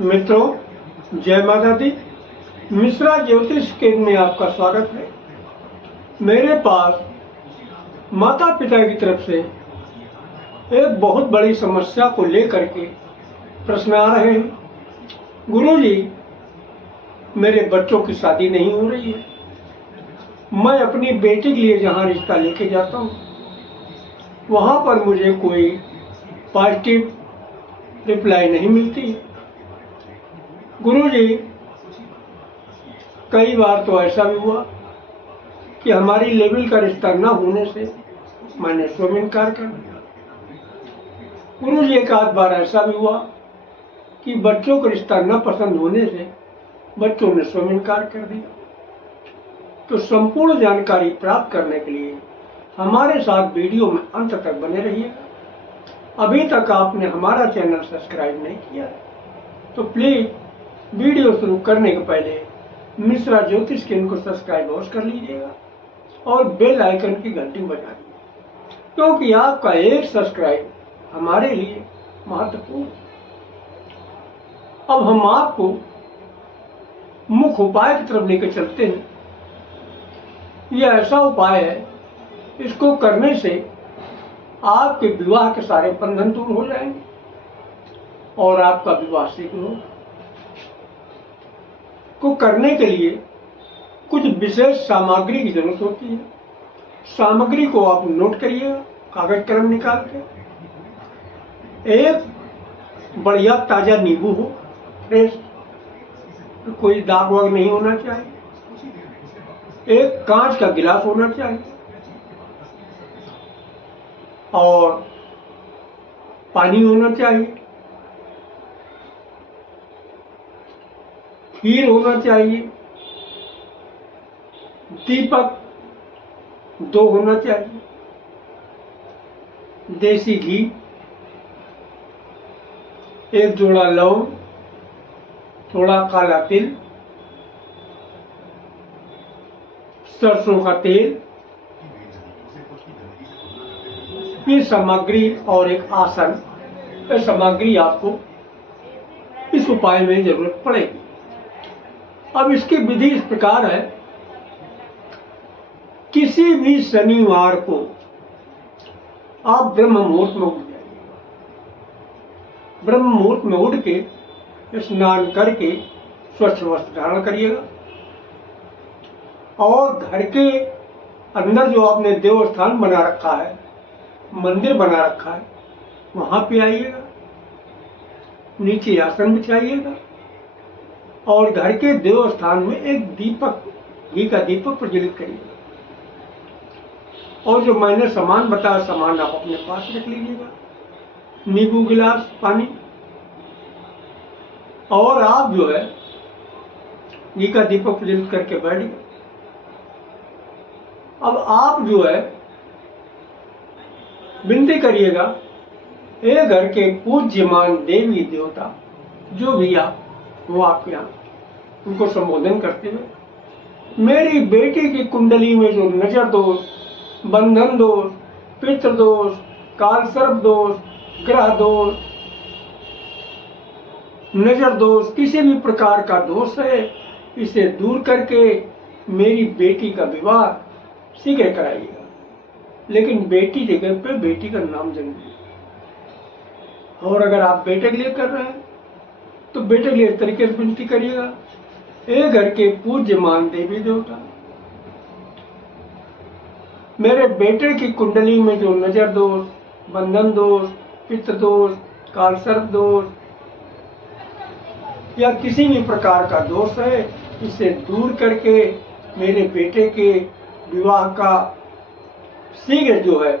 मित्रों, जय माता दी। मिश्रा ज्योतिष केंद्र में आपका स्वागत है। मेरे पास माता पिता की तरफ से एक बहुत बड़ी समस्या को लेकर के प्रश्न आ रहे हैं। गुरुजी, मेरे बच्चों की शादी नहीं हो रही है। मैं अपनी बेटी के लिए जहाँ रिश्ता लेके जाता हूँ वहाँ पर मुझे कोई पॉजिटिव रिप्लाई नहीं मिलती। गुरुजी, कई बार तो ऐसा भी हुआ कि हमारी लेवल का रिश्ता न होने से मैंने स्वयं इनकार कर दिया। गुरुजी, एक आध बार ऐसा भी हुआ कि बच्चों का रिश्ता न पसंद होने से बच्चों ने स्वयं इनकार कर दिया। तो संपूर्ण जानकारी प्राप्त करने के लिए हमारे साथ वीडियो में अंत तक बने रहिएगा। अभी तक आपने हमारा चैनल सब्सक्राइब नहीं किया तो प्लीज वीडियो शुरू करने के पहले मिश्रा ज्योतिष केंद्र को सब्सक्राइब अवश्य कर लीजिएगा और बेल आइकन की घंटी बजा दीजिए, क्योंकि आपका एक सब्सक्राइब हमारे लिए महत्वपूर्ण। अब हम आपको मुख्य उपाय की तरफ लेकर चलते हैं। यह ऐसा उपाय है, इसको करने से आपके विवाह के सारे बंधन दूर हो जाएंगे और आपका विवाह शीघ्र होगा। को करने के लिए कुछ विशेष सामग्री की जरूरत होती है। सामग्री को आप नोट करिएगा, कागज कलम निकाल के। एक बढ़िया ताजा नींबू हो, फ्रेश, कोई दाग वाग नहीं होना चाहिए। एक कांच का गिलास होना चाहिए और पानी होना चाहिए। खीर होना चाहिए। दीपक 2 होना चाहिए। देसी घी, एक जोड़ा लौंग, थोड़ा काला तिल, सरसों का तेल, ये सामग्री और एक आसन, ये सामग्री आपको इस उपाय में जरूरत पड़ेगी। अब इसकी विधि इस प्रकार है, किसी भी शनिवार को आप ब्रह्म मुहूर्त में उठ जाइए। ब्रह्म मुहूर्त में उठ के स्नान करके स्वच्छ वस्त्र धारण करिएगा और घर के अंदर जो आपने देवस्थान बना रखा है, मंदिर बना रखा है, वहां पे आइएगा। नीचे आसन बिछाइएगा और घर के देवस्थान में एक दीपक, घी का दीपक प्रज्वलित करिएगा। और जो मैंने सामान बताया, सामान आप अपने पास रख लीजिएगा। नींबू गिलास, पानी, और आप जो है घी का दीपक प्रज्वलित करके बैठिए। अब आप जो है विनती करिएगा, ये घर के पूज्यमान देवी देवता जो भी आप वो आपके यहाँ, उनको संबोधन करते हुए, मेरी बेटी की कुंडली में जो नजर दोष, बंधन दोष, पितृ दोष, काल सर्प दोष, ग्रह दोष, नजर दोष, किसी भी प्रकार का दोष है, इसे दूर करके मेरी बेटी का विवाह शीघ्र कराइएगा। लेकिन बेटी जगह पे बेटी का नाम जरूरी है। और अगर आप बेटे के लिए कर रहे हैं तो बेटे के लिए इस तरीके से विनती करिएगा, ए घर के पूज्यमान देवी देवता, मेरे बेटे की कुंडली में जो नजर दोष, बंधन दोष, पितृ दोष, काल सर्प दोष या किसी भी प्रकार का दोष है, इसे दूर करके मेरे बेटे के विवाह का शीघ्र जो है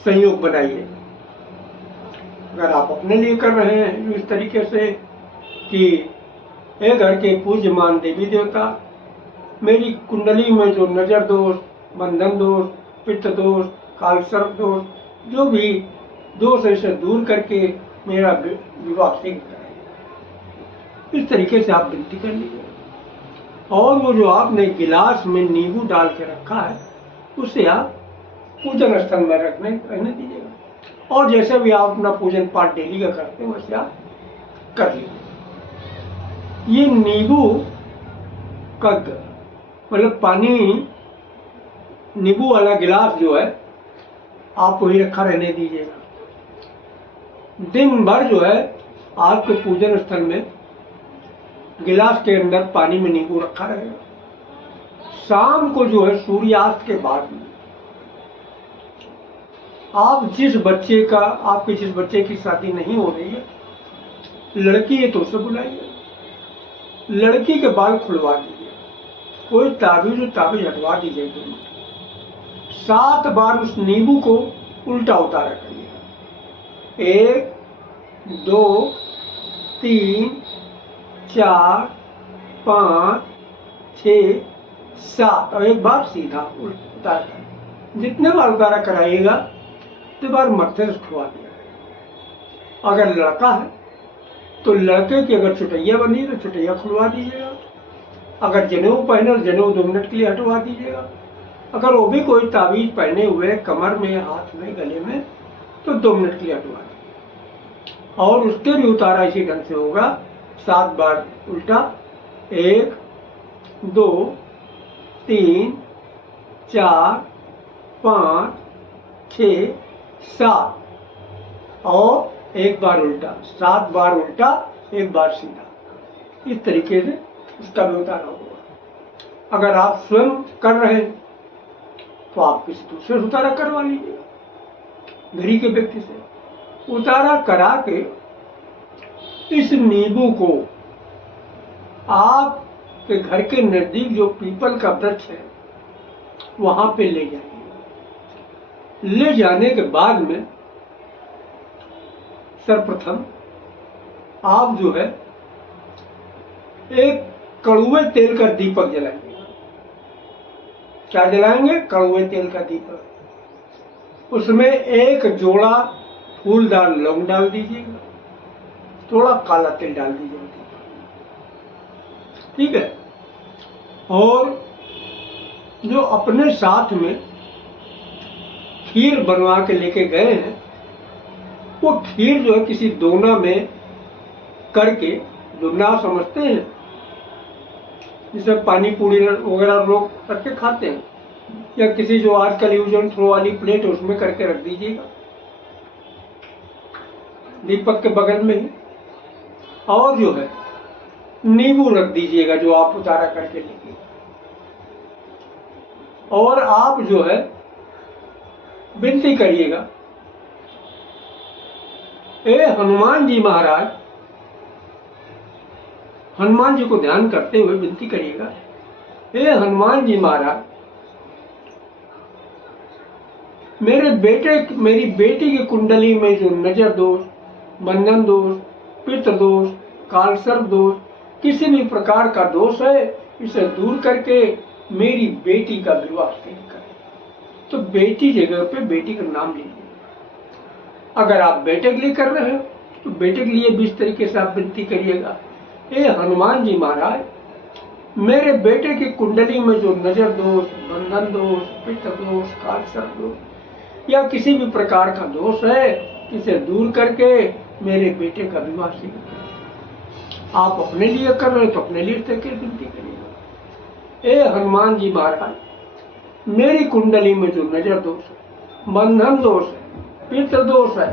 संयोग बनाइए। अगर आप अपने लिए कर रहे हैं इस तरीके से कि हे घर के पूज्यमान देवी देवता, मेरी कुंडली में जो नजर दोष, बंधन दोष, पित्त दोष, काल सर्प दोष, जो भी दोष है, इसे दूर करके मेरा विवाह शीघ्र कराइए। इस तरीके से आप विनती कर लीजिए। और वो जो आपने गिलास में नींबू डाल के रखा है, उसे आप पूजन स्थल में रहने दीजिएगा। और जैसे भी आप अपना पूजन पाठ डेली का करते हैं, वैसे आप कर लीजिए। ये नींबू का मतलब पानी, नींबू वाला गिलास जो है आप वही रखा रहने दीजिएगा। दिन भर जो है आपके पूजन स्थल में गिलास के अंदर पानी में नींबू रखा रहेगा। शाम को जो है सूर्यास्त के बाद में आपके जिस बच्चे की शादी नहीं हो रही है, लड़की है तो उसे बुलाइए, लड़की के बाल खुलवा दीजिए, कोई ताबीज हटवा दीजिए। 7 बार उस नींबू को उल्टा उतारा करिए। 1 2 3 4 5 6 7 और एक बार सीधा उतारा करिए। जितने बार उतारा कराइएगा उतने बार मत्थे से खुआ दिया। अगर लड़का है तो लड़के की अगर चुटैया बनी तो चुटैया खुलवा दीजिएगा। अगर जनेऊ पहने तो जनेऊ 2 मिनट के लिए हटवा दीजिएगा। अगर वो भी कोई ताबीज पहने हुए कमर में, हाथ में, गले में, तो 2 मिनट के लिए हटवा दीजिए। और उसके भी उतारा इसी ढंग से होगा, 7 बार उल्टा। 1 2 3 4 5 6 7 और एक बार उल्टा। 7 बार उल्टा, एक बार सीधा। इस तरीके से उसका भी उतारा होगा। अगर आप स्वयं कर रहे हैं तो आप किसी दूसरे से उतारा करवा लीजिएगा, घरी के व्यक्ति से। उतारा करा के इस नींबू को आपके घर के नजदीक जो पीपल का वृक्ष है वहां पे ले जाइए। ले जाने के बाद में सर्वप्रथम आप जो है एक कड़ुए तेल का दीपक जलाएंगे। क्या जलाएंगे? कड़ुए तेल का दीपक। उसमें 1 जोड़ा फूलदार लौंग डाल दीजिएगा, थोड़ा काला तेल डाल दीजिएगा, ठीक है। और जो अपने साथ में खीर बनवा के लेके गए हैं, वो खीर जो है किसी दोना में करके, दोना समझते हैं जिसमें पानी पूरी वगैरह लोग करके खाते हैं, या किसी जो आजकल यूज एंड थ्रो वाली प्लेट है उसमें करके रख दीजिएगा दीपक के बगल में ही। और जो है नींबू रख दीजिएगा जो आप उतारा करके लेंगे। और आप जो है विनती करिएगा, ए हनुमान जी महाराज, हनुमान जी को ध्यान करते हुए विनती करिएगा, ए हनुमान जी महाराज, मेरी बेटी की कुंडली में जो नजर दोष, बंधन दोष, पितृ दोष, कालसर्प दोष, किसी भी प्रकार का दोष है, इसे दूर करके मेरी बेटी का विवाह सिद्ध करें। तो बेटी जगह पे बेटी का नाम लीजिए। अगर आप बेटे के लिए कर रहे हो तो बेटे के लिए भी इस तरीके से आप विनती करिएगा, ए हनुमान जी महाराज, मेरे बेटे की कुंडली में जो नजर दोष, बंधन दोष, पितृ दोष, कालसर्प दोष या किसी भी प्रकार का दोष है, इसे दूर करके मेरे बेटे का विवाह सिद्ध करें। आप अपने लिए कर रहे हो तो अपने लिए इस तरीके से विनती करिएगा, ए हनुमान जी महाराज, मेरी कुंडली में जो नजर दोष है, बंधन दोष है, पितृ दोष है,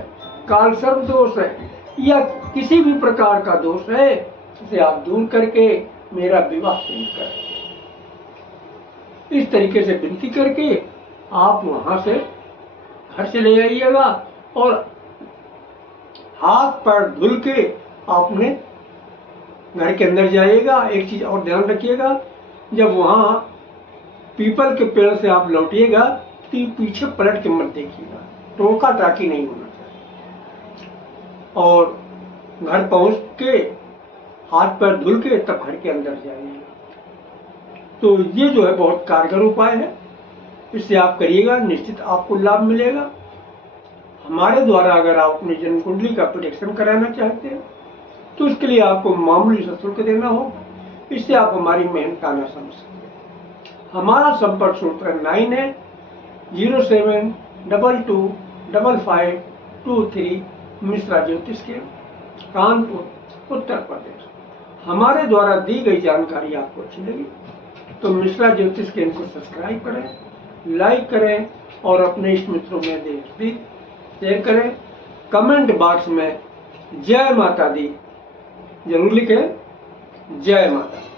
कालसर्प दोष है या किसी भी प्रकार का दोष है, इसे आप दूर करके मेरा विवाह सिद्ध करें। इस तरीके से विनती करके आप वहां से घर चले जाइएगा और हाथ पैर धुल के आपने घर के अंदर जाइएगा। एक चीज और ध्यान रखिएगा, जब वहां पीपल के पेड़ से आप लौटिएगा तो पीछे पलट के मत देखिएगा, टोका टाकी नहीं होना चाहिए। और घर पहुंच के हाथ पैर धुल के तब घर के अंदर जाइएगा। तो ये जो है बहुत कारगर उपाय है, इससे आप करिएगा, निश्चित आपको लाभ मिलेगा। हमारे द्वारा अगर आप अपनी जन्म कुंडली का प्रोटेक्शन कराना चाहते हैं तो उसके लिए आपको मामूली सा शुल्क देना होगा, इससे आप हमारी मेहनत का ना समझ सकते हैं। हमारा संपर्क सूत्र 9 है 07225523 मिश्रा ज्योतिष के, कानपुर उत्तर प्रदेश। हमारे द्वारा दी गई जानकारी आपको अच्छी लगी तो मिश्रा ज्योतिष के इनको सब्सक्राइब करें, लाइक करें और अपने इष्ट मित्रों में देश भी शेयर करें। कमेंट बॉक्स में जय माता दी जरूर लिखें। जय माता दी।